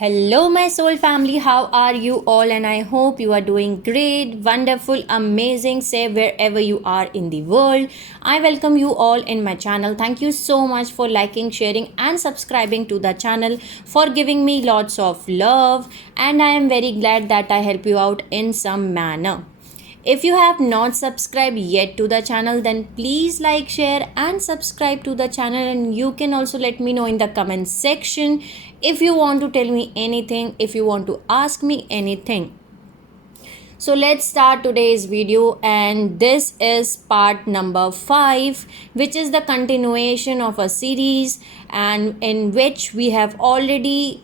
Hello, my soul family. How are you all? And I hope you are doing great, wonderful, amazing, safe wherever you are in the world. I welcome you all in my channel. Thank you so much for liking, sharing, and subscribing to the channel, for giving me lots of love. And I am very glad that I help you out in some manner. If you have not subscribed yet to the channel, then please like, share and subscribe to the channel, and you can also let me know in the comment section if you want to tell me anything, if you want to ask me anything. So let's start today's video, and this is part number 5, which is the continuation of a series, and in which we have already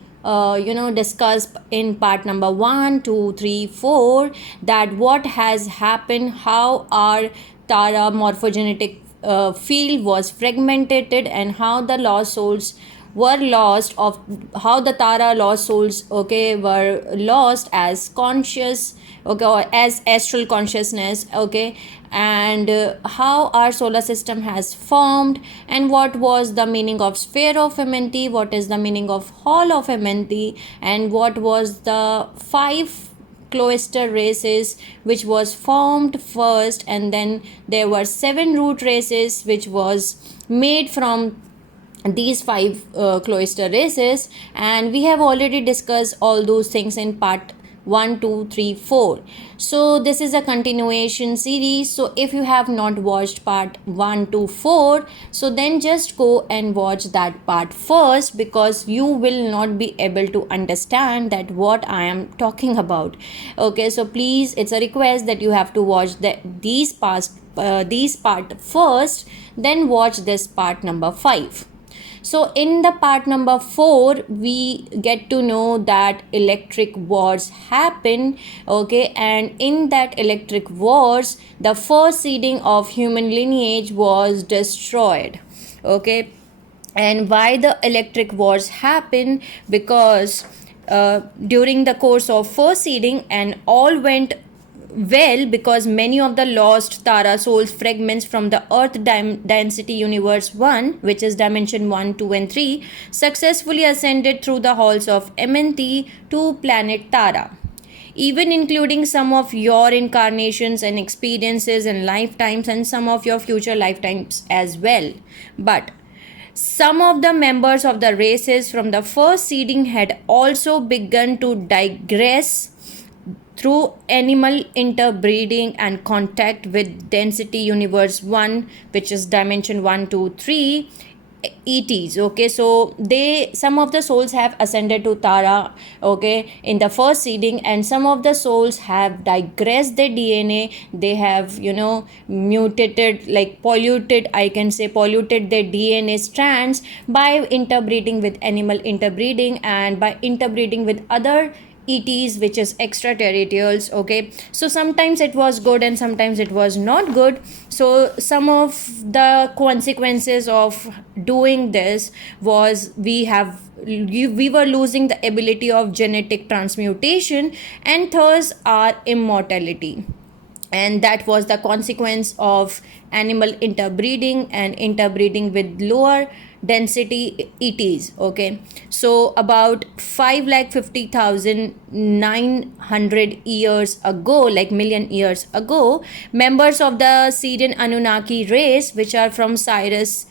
discussed in part number 1, 2, 3, 4 that what has happened, how our Tara morphogenetic field was fragmented, and how the lost souls were lost, of how the Tara lost souls were lost as conscious, or as astral consciousness, and how our solar system has formed, and what was the meaning of sphere of Amenti, what is the meaning of hall of Amenti, and what was the 5 cloister races which was formed first, and then there were 7 root races which was made from these 5 cloister races, and we have already discussed all those things in part 1, 2, 3, 4. So this is a continuation series. So if you have not watched part 1 to 4, so then just go and watch that part first, because you will not be able to understand that what I am talking about. So please, it's a request that you have to watch these part first, then watch this part number 5. So in the part number 4, we get to know that electric wars happen, and in that electric wars, the first seeding of human lineage was destroyed, and why the electric wars happen? Because during the course of first seeding, and all went well, because many of the lost Tara souls fragments from the Earth density universe 1, which is dimension 1, 2 and 3, successfully ascended through the halls of Amenti to planet Tara, even including some of your incarnations and experiences and lifetimes, and some of your future lifetimes as well. But some of the members of the races from the first seeding had also begun to digress through animal interbreeding and contact with density universe 1, which is dimension 1, 2, 3 ETs. So some of the souls have ascended to Tara, in the first seeding, and some of the souls have digressed their DNA. They have mutated, like polluted their DNA strands by interbreeding with animal interbreeding, and by interbreeding with other ETs, which is extraterrestrials. So sometimes it was good and sometimes it was not good. So some of the consequences of doing this was we were losing the ability of genetic transmutation, and thus our immortality. And that was the consequence of animal interbreeding and interbreeding with lower density ETs. So about 5,50,900 years ago, like million years ago, members of the Syrian Anunnaki race, which are from Sirius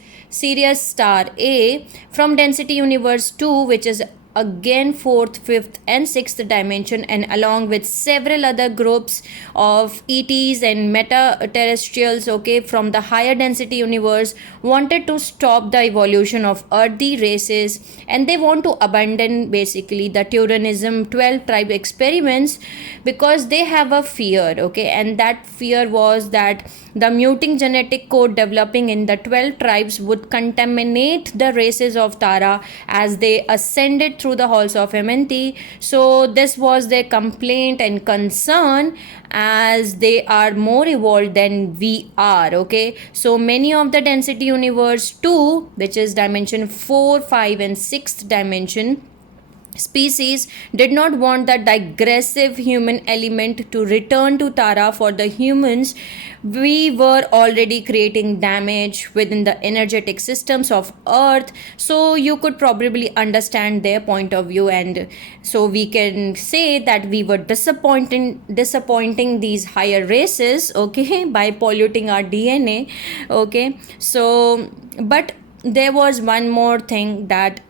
star A, from density universe 2, which is again 4th, 5th and 6th dimension, and along with several other groups of ETs and meta-terrestrials, from the higher density universe, wanted to stop the evolution of earthy races, and they want to abandon basically the Turanism 12 tribe experiments, because they have a fear, and that fear was that the muting genetic code developing in the 12 tribes would contaminate the races of Tara as they ascended through the halls of Amenti. So this was their complaint and concern, as they are more evolved than we are. So many of the density universe 2, which is dimension 4, 5 and 6th dimension, species did not want the digressive human element to return to Tara. For the humans, we were already creating damage within the energetic systems of Earth. So you could probably understand their point of view, and so we can say that we were disappointing these higher races, okay, by polluting our DNA, okay. So, but there was one more thing, that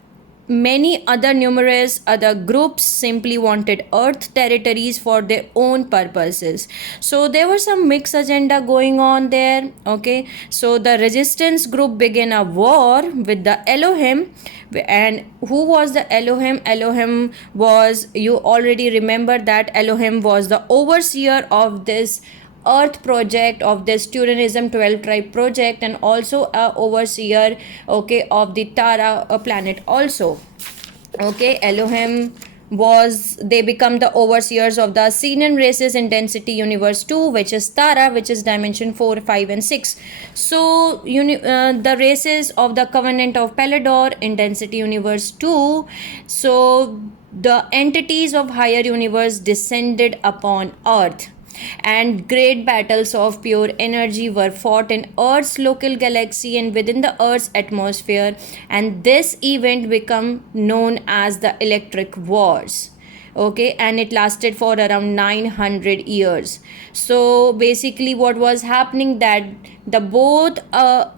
many other numerous other groups simply wanted earth territories for their own purposes. So there was some mixed agenda going on there, okay. So the resistance group began a war with the Elohim. And who was the Elohim? Elohim was, you already remember that Elohim was the overseer of this earth project, of this Turanism 12 tribe project, and also a overseer, okay, of the Tara planet also, okay. Elohim was, they become the overseers of the Assyrian races in density universe 2, which is Tara, which is dimension 4, 5 and 6. So the races of the covenant of Pallador in density universe 2, so the entities of higher universe descended upon earth, and great battles of pure energy were fought in Earth's local galaxy and within the Earth's atmosphere, and this event became known as the Electric Wars, okay, and it lasted for around 900 years. So basically what was happening, that the both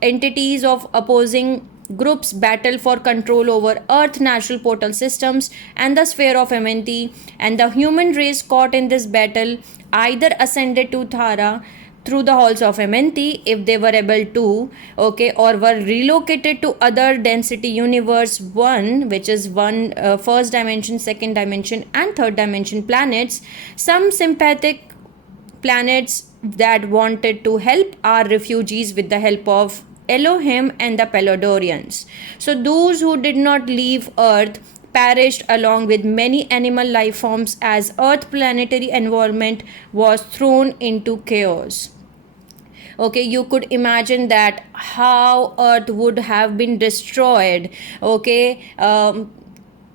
entities of opposing groups battle for control over Earth natural portal systems and the sphere of Amenti, and the human race caught in this battle either ascended to Thara through the halls of Amenti if they were able to, okay, or were relocated to other density universe 1, which is one first dimension, second dimension and third dimension planets. Some sympathetic planets that wanted to help our refugees with the help of Elohim and the Palladorians. So those who did not leave Earth perished along with many animal life forms as Earth planetary environment was thrown into chaos. Okay, you could imagine that how Earth would have been destroyed, okay,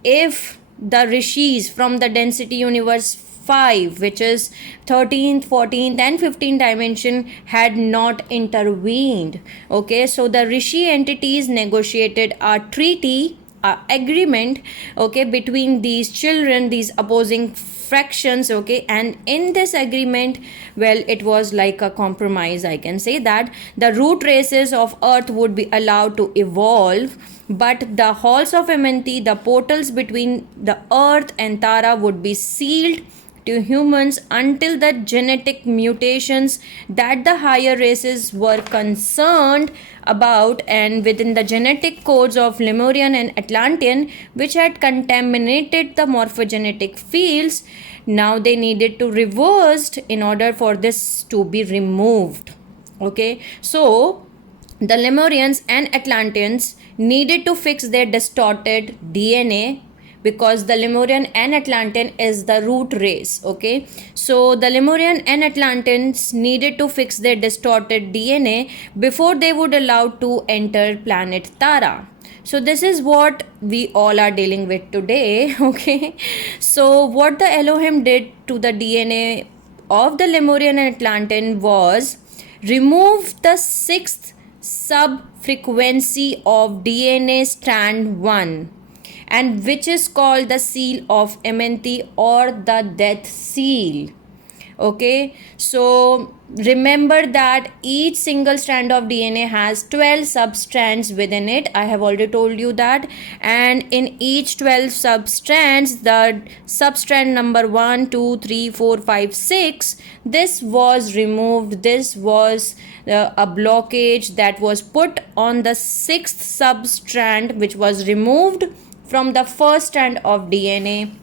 if the rishis from the density universe 5, which is 13th, 14th and 15th dimension, had not intervened, okay. So the rishi entities negotiated a treaty, agreement, okay, between these children, these opposing fractions, okay, and in this agreement, well, it was like a compromise, I can say that the root races of Earth would be allowed to evolve, but the halls of Amenti, the portals between the Earth and Tara, would be sealed to humans until the genetic mutations that the higher races were concerned about, and within the genetic codes of Lemurian and Atlantean, which had contaminated the morphogenetic fields, now they needed to reversed in order for this to be removed, okay. So the Lemurians and Atlanteans needed to fix their distorted DNA, because the Lemurian and Atlantean is the root race, okay. So the Lemurian and Atlanteans needed to fix their distorted DNA before they would allow to enter planet Tara. So this is what we all are dealing with today, okay. So what the Elohim did to the DNA of the Lemurian and Atlantean was remove the sixth sub frequency of DNA strand 1, and which is called the seal of Amenti or the death seal, okay. So remember that each single strand of DNA has 12 substrands within it. I have already told you that, and in each 12 substrands, the substrand number 1, 2, 3, 4, 5, 6, this was removed. This was a blockage that was put on the sixth substrand, which was removed from the first strand of DNA,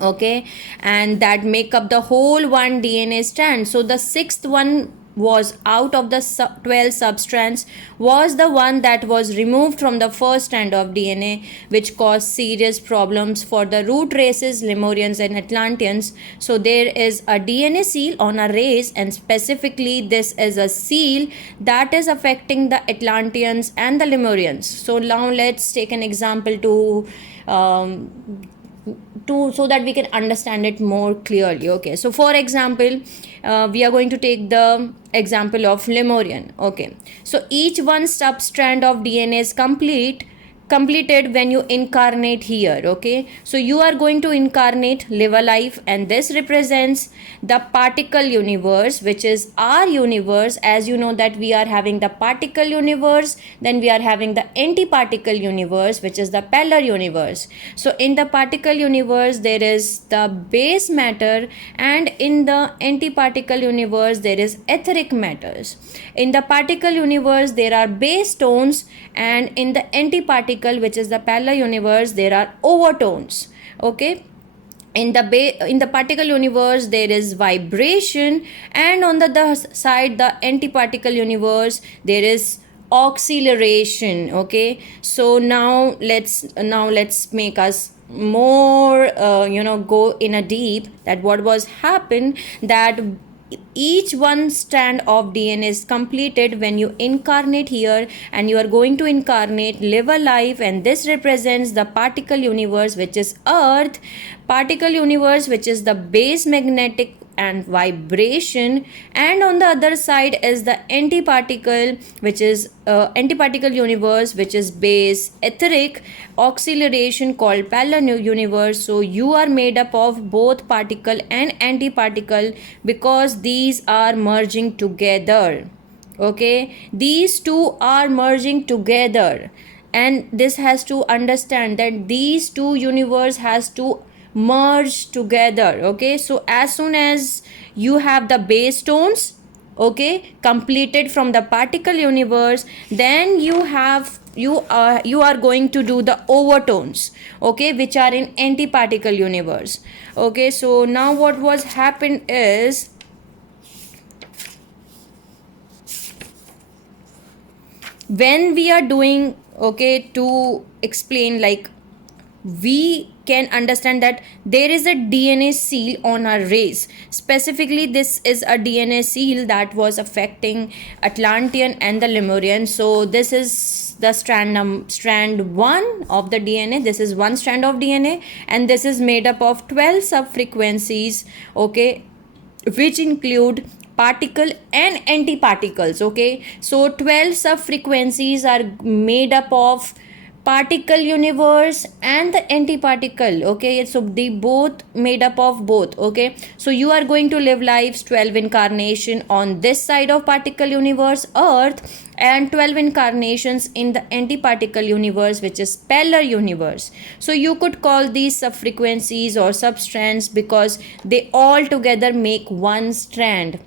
okay, and that make up the whole one DNA strand. So the sixth one was out of the 12 substrands, was the one that was removed from the first strand of DNA, which caused serious problems for the root races, Lemurians and Atlanteans. So there is a DNA seal on a race, and specifically this is a seal that is affecting the Atlanteans and the Lemurians. So now let's take an example to to so that we can understand it more clearly. Okay, so for example, we are going to take the example of Lemurian. Okay, so each one substrand of DNA is completed when you incarnate here. Okay, so you are going to incarnate, live a life, and this represents the particle universe, which is our universe. As you know that we are having the particle universe, then we are having the antiparticle universe, which is the Pallador universe. So in the particle universe there is the base matter, and in the antiparticle universe there is etheric matters. In the particle universe there are base tones, and in the antiparticle, which is the Pallador universe, there are overtones. Okay, in the particle universe there is vibration, and on the other side, the antiparticle universe, there is acceleration. Okay, so now let's make us more go in a deep that what was happened, that each one strand of DNA is completed when you incarnate here, and you are going to incarnate, live a life, and this represents the particle universe, which is Earth, particle universe, which is the base magnetic and vibration, and on the other side is the antiparticle, which is antiparticle universe, which is base etheric acceleration, called Pallador universe. So you are made up of both particle and antiparticle, because these are merging together. Okay, these two are merging together, and this has to understand that these two universe has to merge together. Okay, so as soon as you have the base tones, okay, completed from the particle universe, then you are going to do the overtones, okay, which are in antiparticle universe. Okay, so now what was happened is, when we are doing, okay, to explain, like, we can understand that there is a DNA seal on our race. Specifically, this is a DNA seal that was affecting Atlantean and the Lemurian. So this is the strand 1 of the DNA. This is one strand of DNA, and this is made up of 12 subfrequencies, okay, which include particle and antiparticles. Okay, so 12 subfrequencies are made up of particle universe and the antiparticle. Okay, so they both made up of both. Okay, so you are going to live lives 12 incarnation on this side of particle universe, Earth, and 12 incarnations in the antiparticle universe, which is Pallador universe. So you could call these subfrequencies or substrands because they all together make one strand.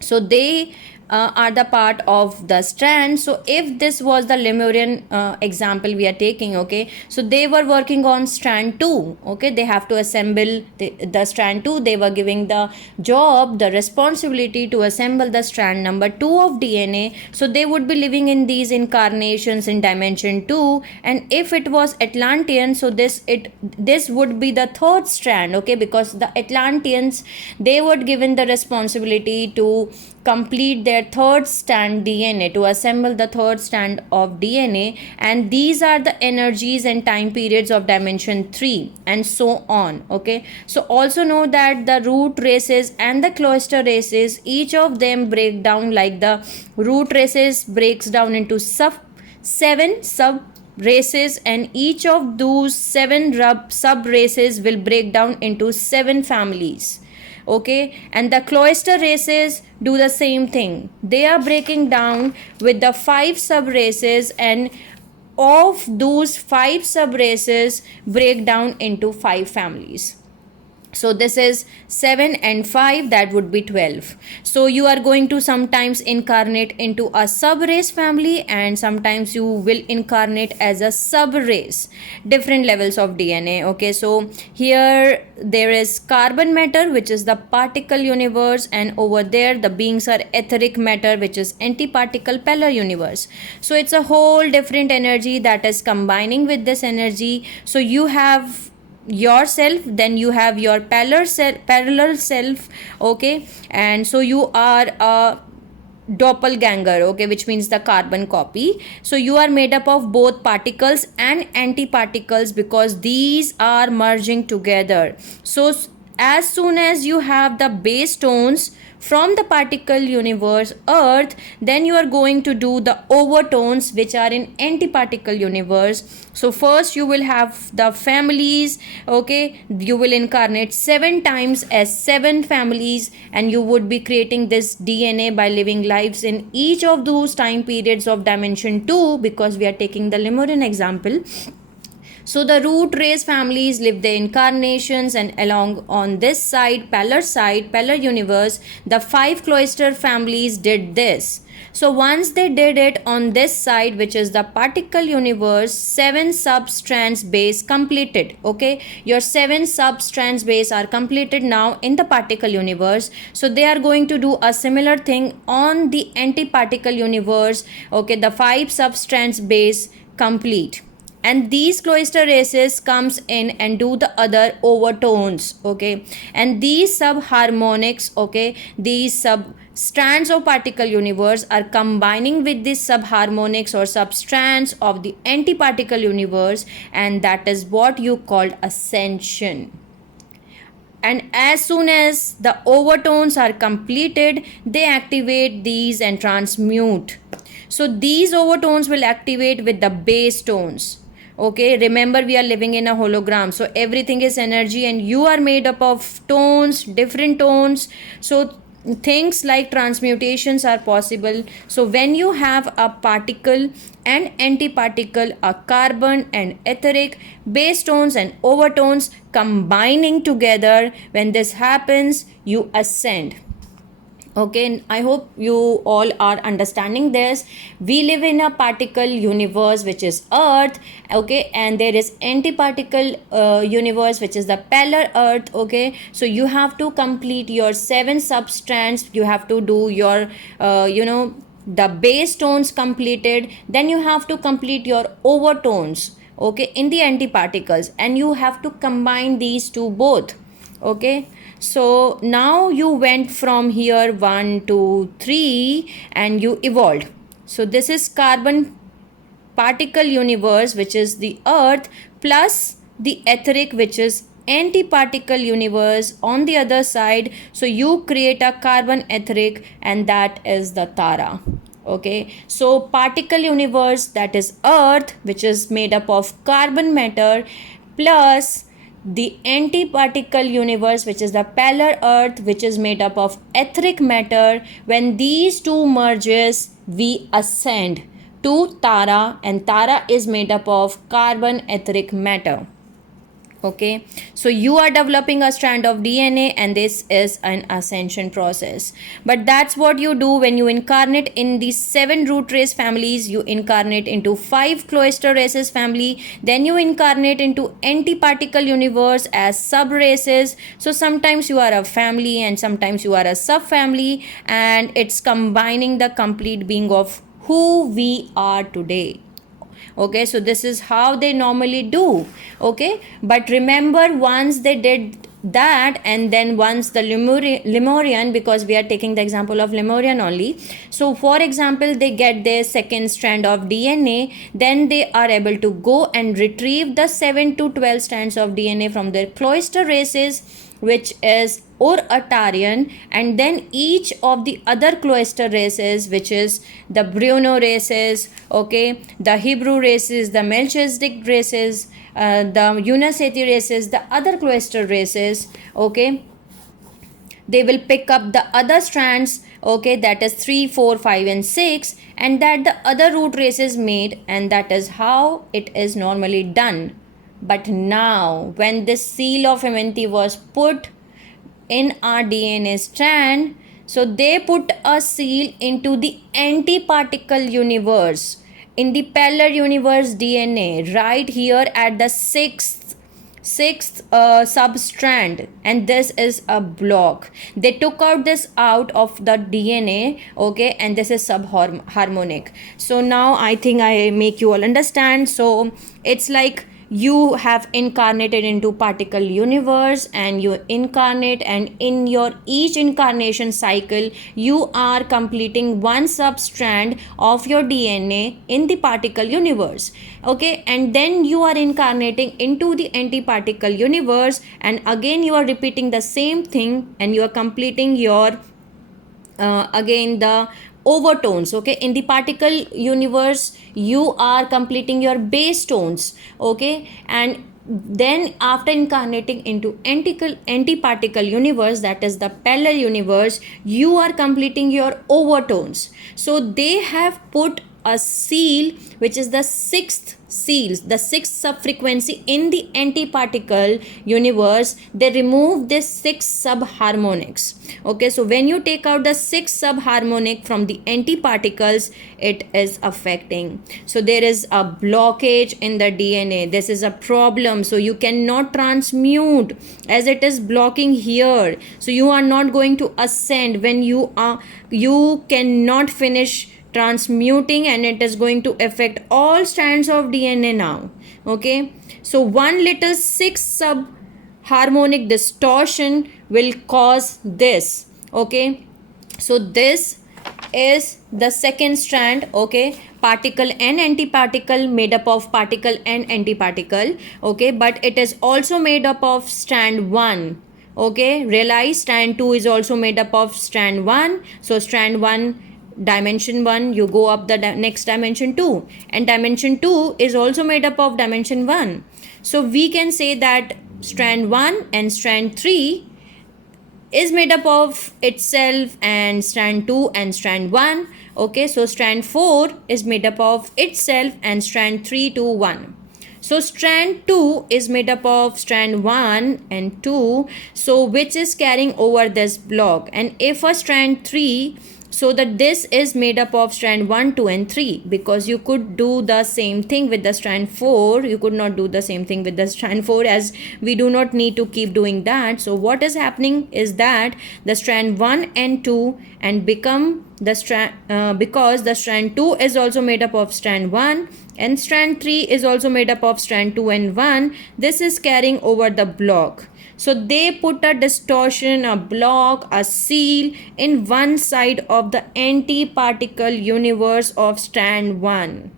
So they are the part of the strand. So if this was the Lemurian example we are taking, okay, so they were working on strand 2. Okay, they have to assemble the strand 2. They were giving the job, the responsibility to assemble the strand number 2 of DNA. So they would be living in these incarnations in dimension 2. And if it was Atlantean, so this would be the third strand. Okay, because the Atlanteans, they were given the responsibility to complete their third strand DNA, to assemble the third strand of DNA, and these are the energies and time periods of dimension 3, and so on. Okay, so also know that the root races and the cloister races, each of them break down, like the root races breaks down into 7 sub races, and each of those 7 sub races will break down into 7 families. Okay, and the cloister races do the same thing. They are breaking down with the 5 sub races, and of those 5 sub races break down into 5 families. So this is 7 and 5, that would be 12. So you are going to sometimes incarnate into a sub race family, and sometimes you will incarnate as a sub race, different levels of DNA. Okay, so here there is carbon matter, which is the particle universe, and over there the beings are etheric matter, which is antiparticle Pallador universe. So it's a whole different energy that is combining with this energy. So you have yourself, then you have your parallel self. Okay, and so you are a doppelganger, okay, which means the carbon copy. So you are made up of both particles and antiparticles because these are merging together. So as soon as you have the base tones from the particle universe earth, then you are going to do the overtones which are in antiparticle universe. So first you will have the families, okay, you will incarnate 7 times as 7 families, and you would be creating this DNA by living lives in each of those time periods of dimension 2, because we are taking the Lemurian example. So the root race families live the incarnations, and along on this side, Pallador universe, the 5 cloister families did this. So once they did it on this side, which is the particle universe, 7 sub-strands base completed. Okay, your 7 sub-strands base are completed now in the particle universe. So they are going to do a similar thing on the antiparticle universe. Okay, the 5 sub-strands base complete, and these cloister races comes in and do the other overtones, okay, and these subharmonics, okay, these sub strands of particle universe are combining with these subharmonics or substrands of the antiparticle universe, and that is what you called ascension. And as soon as the overtones are completed, they activate these and transmute. So these overtones will activate with the base tones. Okay, remember we are living in a hologram, so everything is energy and you are made up of tones, different tones. So things like transmutations are possible. So when you have a particle and antiparticle, a carbon and etheric, base tones and overtones combining together, when this happens, you ascend. Okay, I hope you all are understanding this. We live in a particle universe which is earth, okay, and there is antiparticle universe which is the Pallador earth, okay. So you have to complete your 7 substrands, you have to do your the base tones completed, then you have to complete your overtones, okay, in the antiparticles, and you have to combine these two both, okay. So now you went from here 1 2 3 and you evolved. So this is carbon particle universe which is the earth, plus the etheric which is antiparticle universe on the other side. So you create a carbon etheric, and that is the Tara. Okay, so particle universe, that is earth, which is made up of carbon matter, plus the antiparticle universe which is the Pallador earth, which is made up of etheric matter. When these two merges, we ascend to Tara, and Tara is made up of carbon etheric matter. Okay, so you are developing a strand of DNA, and this is an ascension process. But that's what you do when you incarnate in these 7 root race families. You incarnate into 5 cloister races family, then you incarnate into antiparticle universe as sub races. So sometimes you are a family and sometimes you are a sub family, and it's combining the complete being of who we are today. Okay, so this is how they normally do. Okay, but remember, once they did that, and then once the Lemurian, because we are taking the example of Lemurian only, so for example they get their second strand of DNA, then they are able to go and retrieve the 7 to 12 strands of DNA from their cloister races, which is Or-Atarian, and then each of the other cloister races, which is the Bruno races, okay, the Hebrew races, the Melchizedek races, the Unaseti races, the other cloister races, okay, they will pick up the other strands, okay, that is 3 4 5 and 6, and that the other root races made, and that is how it is normally done. But now when this seal of Amenti was put in our DNA strand, so they put a seal into the antiparticle universe, in the Pallador universe DNA, right here at the sixth substrand, and this is a block. They took out this out of the DNA, okay, and this is subharmonic. So now I think I make you all understand. So it's like you have incarnated into particle universe, and you incarnate, and in your each incarnation cycle you are completing one sub strand of your DNA in the particle universe. Okay, and then you are incarnating into the anti-particle universe, and again you are repeating the same thing, and you are completing your again the overtones. Okay, in the particle universe you are completing your base tones. Okay, and then after incarnating into anti-particle universe, that is the parallel universe, you are completing your overtones. So they have put a seal, which is the sixth seals, the sixth subfrequency in the antiparticle universe. They remove this six subharmonics. Okay, so when you take out the six subharmonic from the antiparticles, it is affecting. So there is a blockage in the DNA. This is a problem. So you cannot transmute as it is blocking here. So you are not going to ascend when you cannot finish transmuting, and it is going to affect all strands of DNA now. Okay, so one little six sub harmonic distortion will cause this. Okay, so this is the second strand. Okay, particle and antiparticle, made up of particle and antiparticle. Okay, but it is also made up of strand 1. Okay, realize strand 2 is also made up of strand 1. So strand 1, dimension 1, you go up the next dimension 2, and dimension 2 is also made up of dimension 1. So we can say that strand 1 and strand 3 is made up of itself, and strand 2 and strand 1. Okay, so strand 4 is made up of itself, and strand 3 to 1. So strand 2 is made up of strand 1 and 2, so which is carrying over this block. And if a strand 3, so that this is made up of strand 1, 2 and 3, because you could do the same thing with the strand 4. You could not do the same thing with the strand 4, as we do not need to keep doing that. So what is happening is that the strand 1 and 2 and become the strand because the strand 2 is also made up of strand 1, and strand 3 is also made up of strand 2 and 1. This is carrying over the block. So they put a distortion, a block, a seal in one side of the anti-particle universe of strand 1.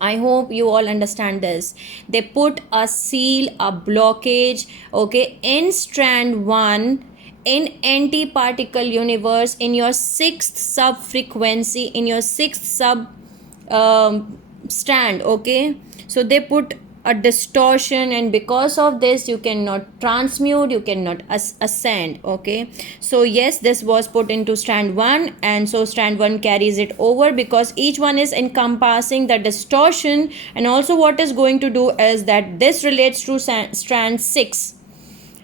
I hope you all understand this. They put a seal, a blockage, okay, in strand 1 in anti-particle universe, in your sixth sub frequency, in your sixth sub strand. Okay, so they put a distortion, and because of this you cannot transmute, you cannot ascend. Okay, so yes, this was put into strand 1, and so strand 1 carries it over, because each one is encompassing the distortion. And also what is going to do is that this relates to strand 6.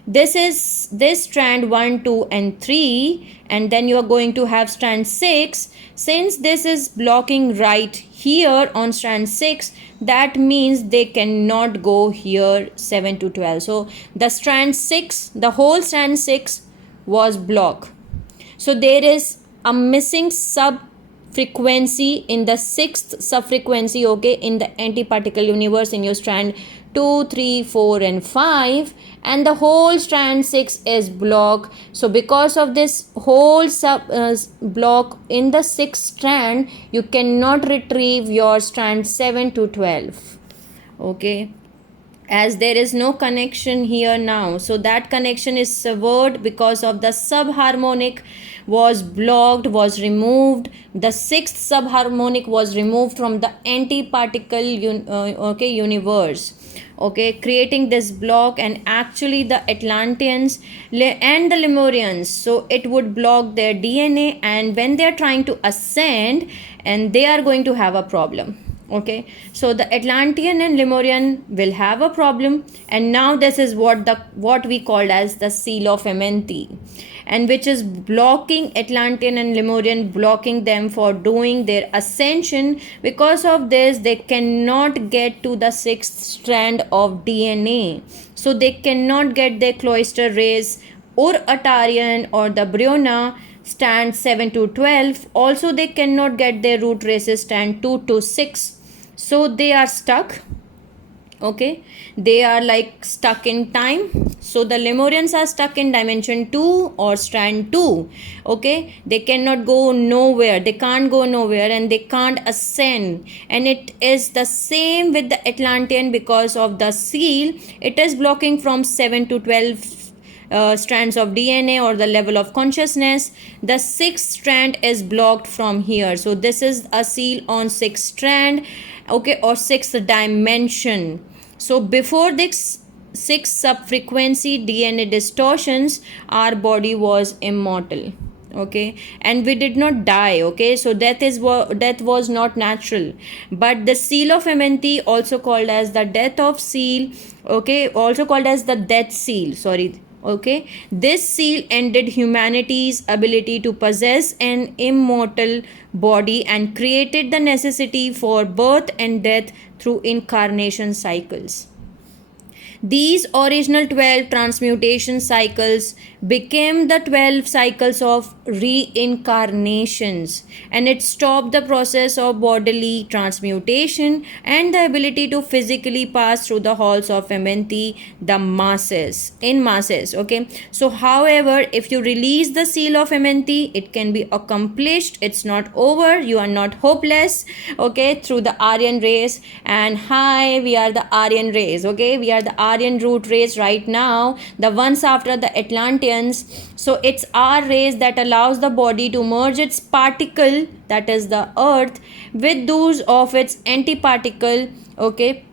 This is this strand 1, 2 and 3, and then you are going to have strand 6. Since this is blocking right here on strand 6, that means they cannot go here 7 to 12. So the strand 6, the whole strand 6 was blocked. So there is a missing sub frequency in the sixth sub frequency, okay, in the antiparticle universe, in your strand 2, 3, 4 and 5, and the whole strand 6 is blocked. So because of this whole sub block in the 6th strand, you cannot retrieve your strand 7 to 12. Okay, as there is no connection here now, so that connection is severed because of the subharmonic was blocked, was removed. The 6th subharmonic was removed from the antiparticle universe. Okay, creating this block, and actually the Atlanteans and the Lemurians, so it would block their DNA, and when they are trying to ascend, and they are going to have a problem. Okay, so the Atlantean and Lemurian will have a problem, and now this is what we called as the seal of Amenti, and which is blocking Atlantean and Lemurian, blocking them for doing their ascension. Because of this, they cannot get to the 6th strand of DNA, so they cannot get their cloister race or Atarian or the Briona stand 7 to 12. Also they cannot get their root races stand 2 to 6. So they are stuck. Okay, they are like stuck in time. So the Lemurians are stuck in dimension 2 or strand 2. Okay, they cannot go nowhere, they can't go nowhere, and they can't ascend. And it is the same with the Atlantean. Because of the seal, it is blocking from 7 to 12 strands of DNA or the level of consciousness. The sixth strand is blocked from here. So this is a seal on sixth strand, okay, or sixth dimension. So before this sixth sub-frequency DNA distortions, our body was immortal. Okay, and we did not die. Okay, so death was not natural. But the seal of Amenti, also called as the death of seal, okay, also called as the death seal, sorry, okay, this seal ended humanity's ability to possess an immortal body and created the necessity for birth and death through incarnation cycles. These original 12 transmutation cycles became the 12 cycles of reincarnations, and it stopped the process of bodily transmutation and the ability to physically pass through the halls of Amenti, the masses, in masses. Okay, so however, if you release the seal of Amenti, it can be accomplished. It's not over, you are not hopeless. Okay, through the Aryan race. And hi, we are the Aryan race. Okay, we are the Aryan root race right now, the ones after the Atlanteans. So it's our race that allows the body to merge its particle, that is the earth, with those of its antiparticle, okay,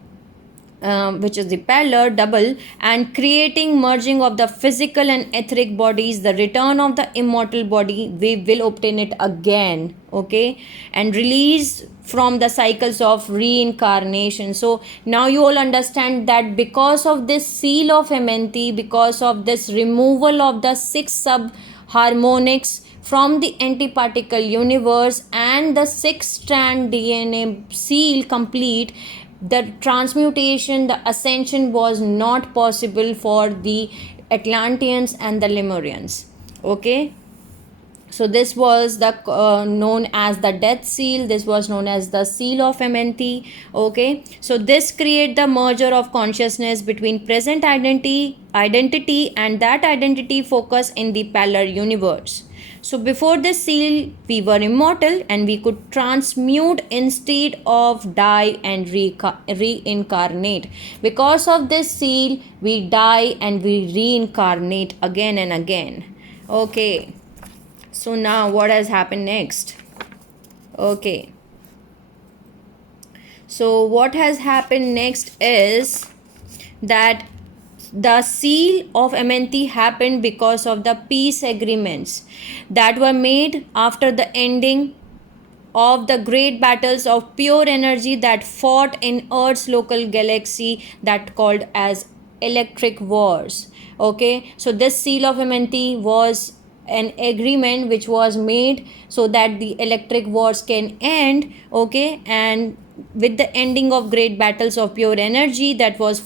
which is the Pallador double, and creating merging of the physical and etheric bodies, the return of the immortal body. We will obtain it again, okay, and release from the cycles of reincarnation. So now you all understand that because of this seal of Amenti, because of this removal of the six sub harmonics from the antiparticle universe and the six strand DNA seal complete, the transmutation, the ascension was not possible for the Atlanteans and the Lemurians. Okay, so this was the known as the death seal. This was known as the seal of Amenti. Okay, so this create the merger of consciousness between present identity and that identity focus in the parallel universe. So before this seal, we were immortal and we could transmute instead of die and reincarnate. Because of this seal, we die and we reincarnate again and again. Okay, so now what has happened next? Okay, so what has happened next is that the seal of Amenti happened because of the peace agreements that were made after the ending of the great battles of pure energy that fought in Earth's local galaxy, that called as electric wars. Okay, so this seal of Amenti was an agreement which was made so that the electric wars can end. Okay, and with the ending of great battles of pure energy that was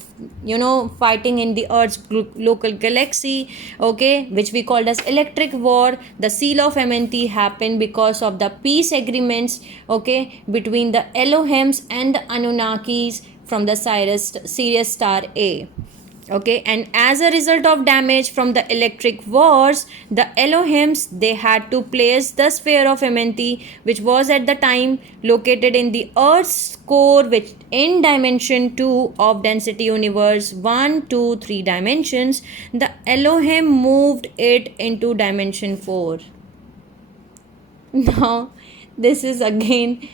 fighting in the Earth's local galaxy, okay, which we called as electric war, the seal of Amenti happened because of the peace agreements, okay, between the Elohims and the Anunnakis from the Sirius star A. Okay, and as a result of damage from the electric wars, the Elohims, they had to place the sphere of Amenti, which was at the time located in the Earth's core, which in dimension 2 of density universe 1, 2, 3 dimensions. The Elohim moved it into dimension 4. Now this is again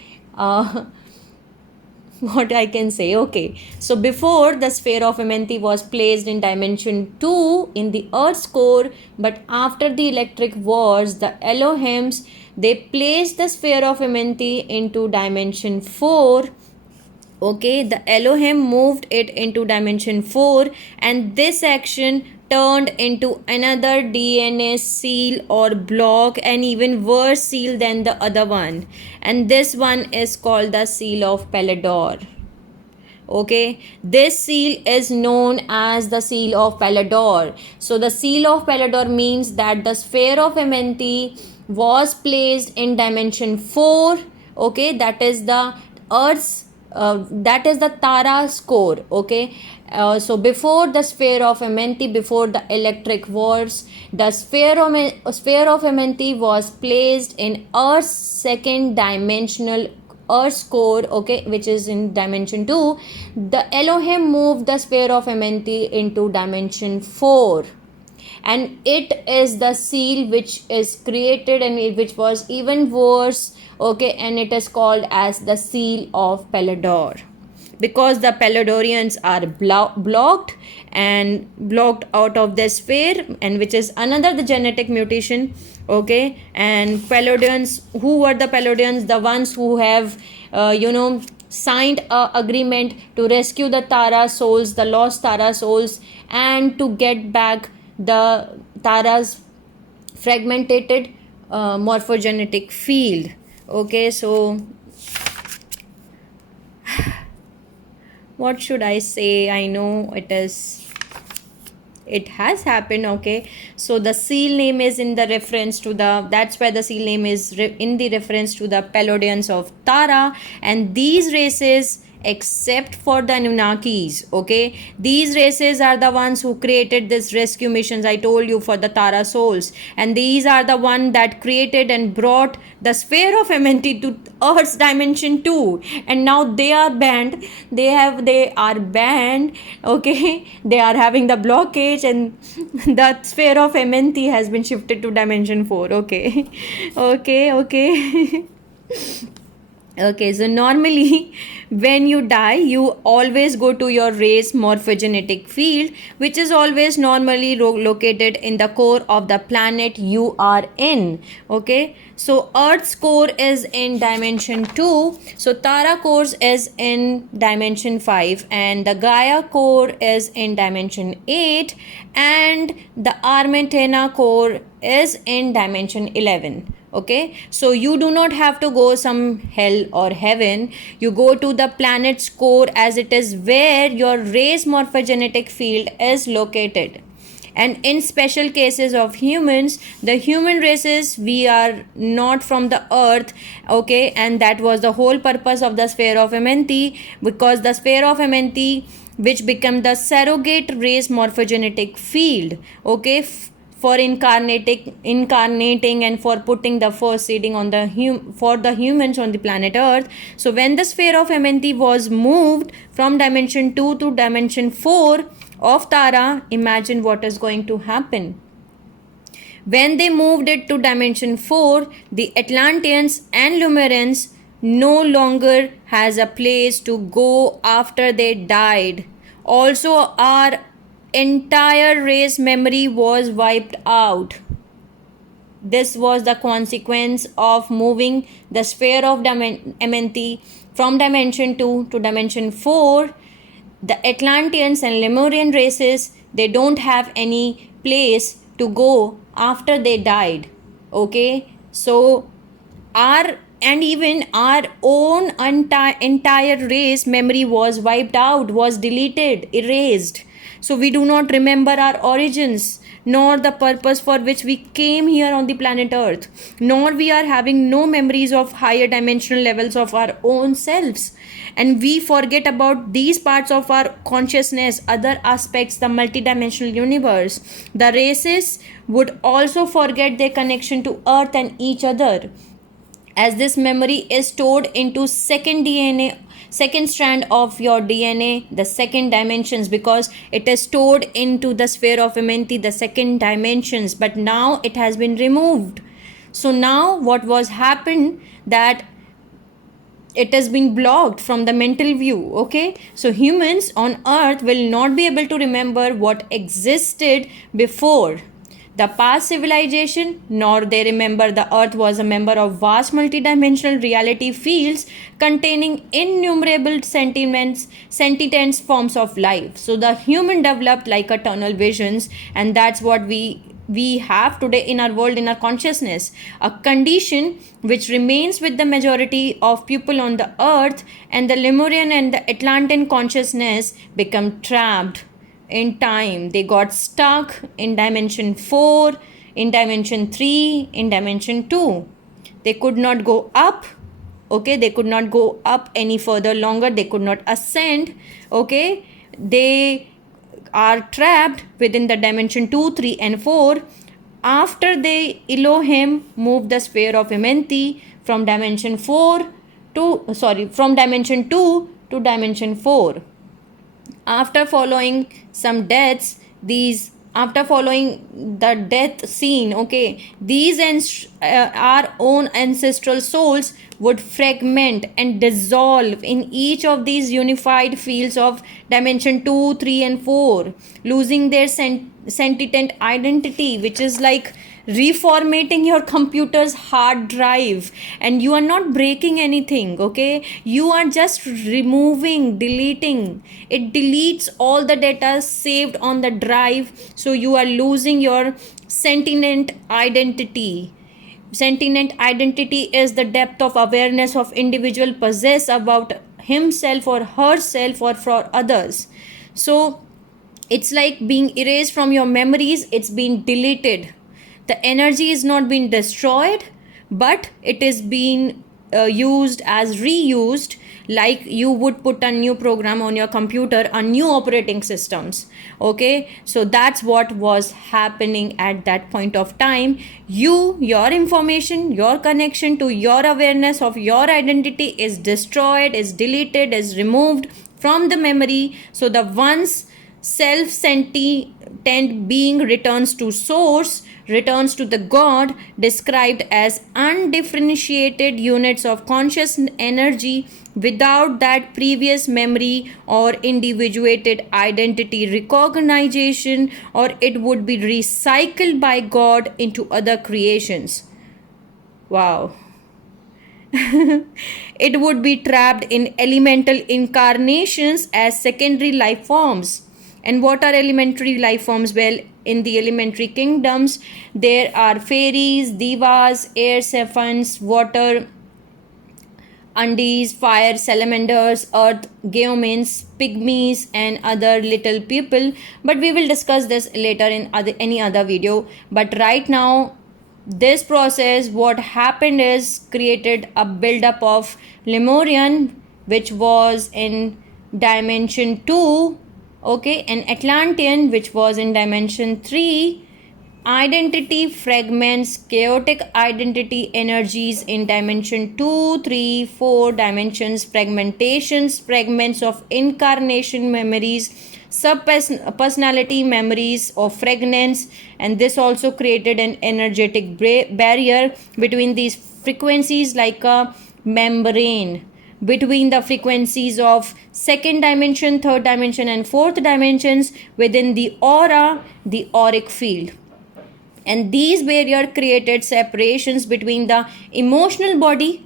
what I can say. Okay, so before, the sphere of Amenti was placed in dimension 2 in the Earth's core, but after the electric wars, the Elohims, they placed the sphere of Amenti into dimension 4. Okay, the Elohim moved it into dimension 4, and this action turned into another DNA seal or block, and even worse seal than the other one, and this one is called the seal of Pallador. Okay, this seal is known as the seal of Pallador. So the seal of Pallador means that the sphere of Amenti was placed in dimension 4, okay, that is the Earth's that is the Tara's core. Okay, so before the sphere of Amenti, before the electric wars, the sphere of Amenti was placed in Earth's second dimensional Earth's core, okay, which is in dimension 2. The Elohim moved the sphere of Amenti into dimension 4, and it is the seal which is created and which was even worse, okay, and it is called as the seal of Pallador, because the Palladorians are blocked and blocked out of the sphere, and which is another the genetic mutation. Okay, and Palladorians, who were the Palladorians? The ones who have signed a agreement to rescue the Tara souls, the lost Tara souls, and to get back the Tara's fragmented morphogenetic field. Okay, so what should I say? I know it has happened. Okay, so the seal name is in the reference to the, that's why the seal name is in the reference to the Palladorians of Tara, and these races, except for the Anunnakis, okay, these races are the ones who created this rescue missions I told you for the Tara souls, and these are the one that created and brought the sphere of Amenti to Earth's dimension 2, and now they are banned. They are banned. Okay, they are having the blockage, and the sphere of Amenti has been shifted to dimension 4. Okay. Okay. Okay, so normally when you die, you always go to your race morphogenetic field, which is always normally located in the core of the planet you are in. Okay, so Earth's core is in dimension 2, so Tara core is in dimension 5, and the Gaia core is in dimension 8, and the Armentena core is in dimension 11. Okay, so you do not have to go some hell or heaven. You go to the planet's core, as it is where your race morphogenetic field is located. And in special cases of humans, the human races, we are not from the earth. Okay, and that was the whole purpose of the sphere of Amenti, because the sphere of Amenti, which became the surrogate race morphogenetic field, okay, for incarnating and for putting the first seeding on the for the humans on the planet Earth. So when the sphere of Amenti was moved from dimension 2 to dimension 4 of Tara, imagine what is going to happen. When they moved it to dimension 4, the Atlanteans and Lemurians no longer has a place to go after they died. Also, our entire race memory was wiped out. This was the consequence of moving the sphere of Amenti from dimension 2 to dimension 4. The Atlanteans and Lemurian races, they don't have any place to go after they died. Okay, so even our own entire race memory was wiped out, was deleted, erased. So we do not remember our origins, nor the purpose for which we came here on the planet Earth, nor we are having no memories of higher dimensional levels of our own selves. And we forget about these parts of our consciousness, other aspects, the multidimensional universe. The races would also forget their connection to Earth and each other, as this memory is stored into second strand of your DNA, the second dimensions, because it is stored into the sphere of Amenti, the second dimensions, but now it has been removed. So now what was happened, that it has been blocked from the mental view. Okay, so humans on Earth will not be able to remember what existed before the past civilization, nor they remember the Earth was a member of vast multidimensional reality fields containing innumerable sentient forms of life. So the human developed like a tunnel visions, and that's what we have today in our world, in our consciousness, a condition which remains with the majority of people on the Earth. And the Lemurian and the Atlantean consciousness become trapped in time. They got stuck in dimension 4, in dimension 3, in dimension 2. They could not go up, Okay, they could not go up any further longer, they could not ascend. Okay, they are trapped within the dimension 2, 3 and 4 after they Elohim moved the sphere of Amenti from dimension 4 from dimension 2 to dimension 4. After following some deaths, these after following the death scene, okay, these our own ancestral souls would fragment and dissolve in each of these unified fields of dimension 2, 3 and 4, losing their sentient identity, which is like reformatting your computer's hard drive. And you are not breaking anything, okay, you are just deleting. It deletes all the data saved on the drive, so you are losing your sentient identity. Sentient identity is the depth of awareness of individual possess about himself or herself or for others. So it's like being erased from your memories, it's been deleted. The energy is not being destroyed, but it is being used as reused, like you would put a new program on your computer, a new operating systems. Okay, so that's what was happening at that point of time. Your information, your connection to your awareness of your identity is destroyed, is deleted, is removed from the memory. So the once self-sentient being returns to source, returns to the God, described as undifferentiated units of conscious energy without that previous memory or individuated identity recognition, or it would be recycled by God into other creations. Wow. It would be trapped in elemental incarnations as secondary life forms. And what are elementary life forms? Well, in the elementary kingdoms, there are fairies, devas, air serpents, water undees, fire salamanders, earth geomins, pygmies, and other little people. But we will discuss this later in any other video. But right now, this process, what happened is created a buildup of Lemurian, which was in dimension 2. Okay, and Atlantean, which was in dimension 3, identity fragments, chaotic identity energies in dimension 2, 3, 4 dimensions, fragmentations, fragments of incarnation memories, sub-personality memories of fragments, and this also created an energetic barrier between these frequencies, like a membrane between the frequencies of second dimension, third dimension and fourth dimensions within the aura, the auric field. And these barrier created separations between the emotional body.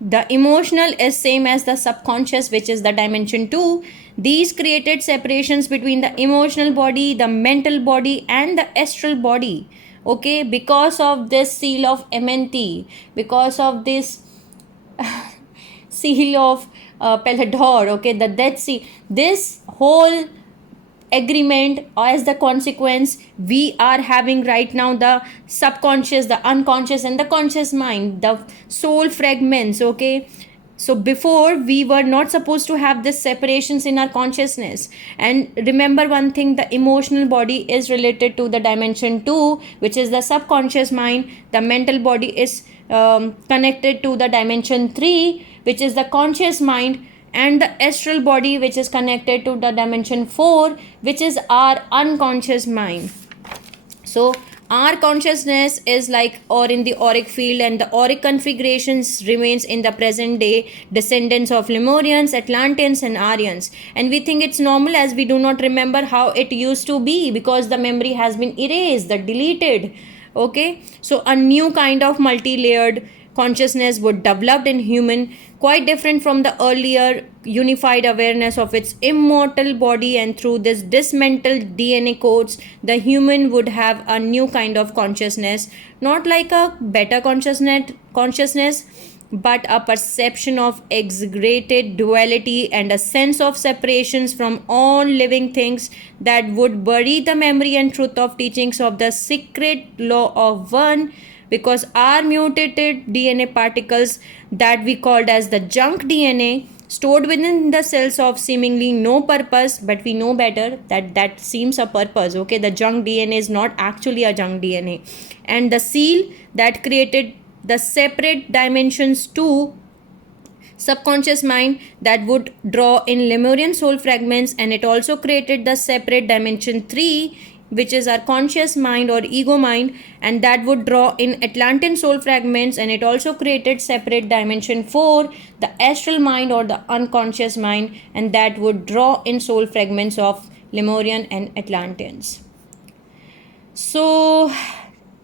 The emotional is same as the subconscious, which is the dimension 2. These created separations between the emotional body, the mental body and the astral body. Okay, because of this seal of Amenti, because of this seal of Pallador, okay, the Dead Sea, this whole agreement, or as the consequence, we are having right now the subconscious, the unconscious and the conscious mind, the soul fragments. Okay, so before we were not supposed to have this separations in our consciousness. And remember one thing, the emotional body is related to the dimension 2, which is the subconscious mind. The mental body is connected to the dimension 3, which is the conscious mind, and the astral body, which is connected to the dimension 4, which is our unconscious mind. So our consciousness is like or in the auric field, and the auric configurations remains in the present day descendants of Lemurians, Atlanteans and Aryans. And we think it's normal as we do not remember how it used to be, because the memory has been erased, the deleted. Okay, so a new kind of multi-layered consciousness would develop in human, quite different from the earlier unified awareness of its immortal body. And through this dismantled DNA codes, the human would have a new kind of consciousness, not like a better consciousness, but a perception of exaggerated duality and a sense of separations from all living things that would bury the memory and truth of teachings of the secret law of one, because our mutated DNA particles that we called as the junk DNA stored within the cells of seemingly no purpose, but we know better that that seems a purpose. Okay, the junk DNA is not actually a junk DNA, and the seal that created the separate dimensions to subconscious mind that would draw in Lemurian soul fragments, and it also created the separate dimension 3, which is our conscious mind or ego mind, and that would draw in Atlantean soul fragments, and it also created separate dimension 4, the astral mind or the unconscious mind, and that would draw in soul fragments of Lemurian and Atlanteans. So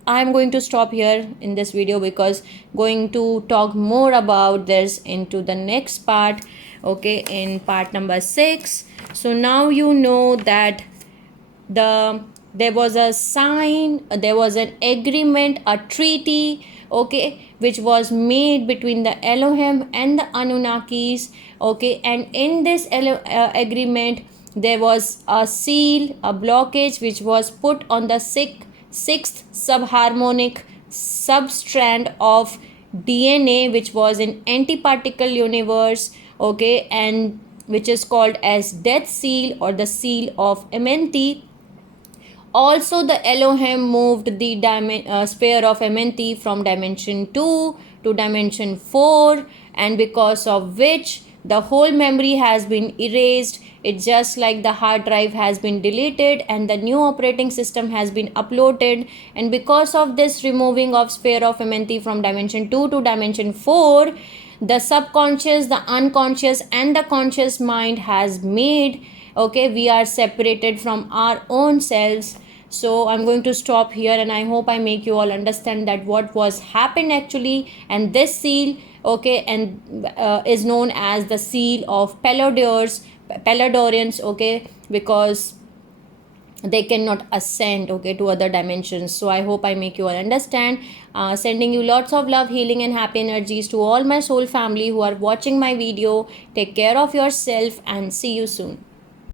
I'm going to stop here in this video because going to talk more about this into the next part, okay, in part number 6. So now you know that there was a sign, there was an agreement, a treaty, okay, which was made between the Elohim and the Anunnakis, okay, and in this agreement there was a seal, a blockage which was put on the sixth subharmonic substrand of DNA, which was in antiparticle universe, okay, and which is called as death seal or the seal of Amenti. Also, the Elohim moved the sphere of Amenti from dimension 2 to dimension 4, and because of which the whole memory has been erased. It's just like the hard drive has been deleted and the new operating system has been uploaded, and because of this removing of sphere of Amenti from dimension 2 to dimension 4, the subconscious, the unconscious and the conscious mind has made, okay, we are separated from our own selves. So I'm going to stop here, and I hope I make you all understand that what was happened actually, and this seal, okay, and is known as the seal of Palladorians, okay, because they cannot ascend, okay, to other dimensions. So I hope I make you all understand. Sending you lots of love, healing and happy energies to all my soul family who are watching my video. Take care of yourself and see you soon.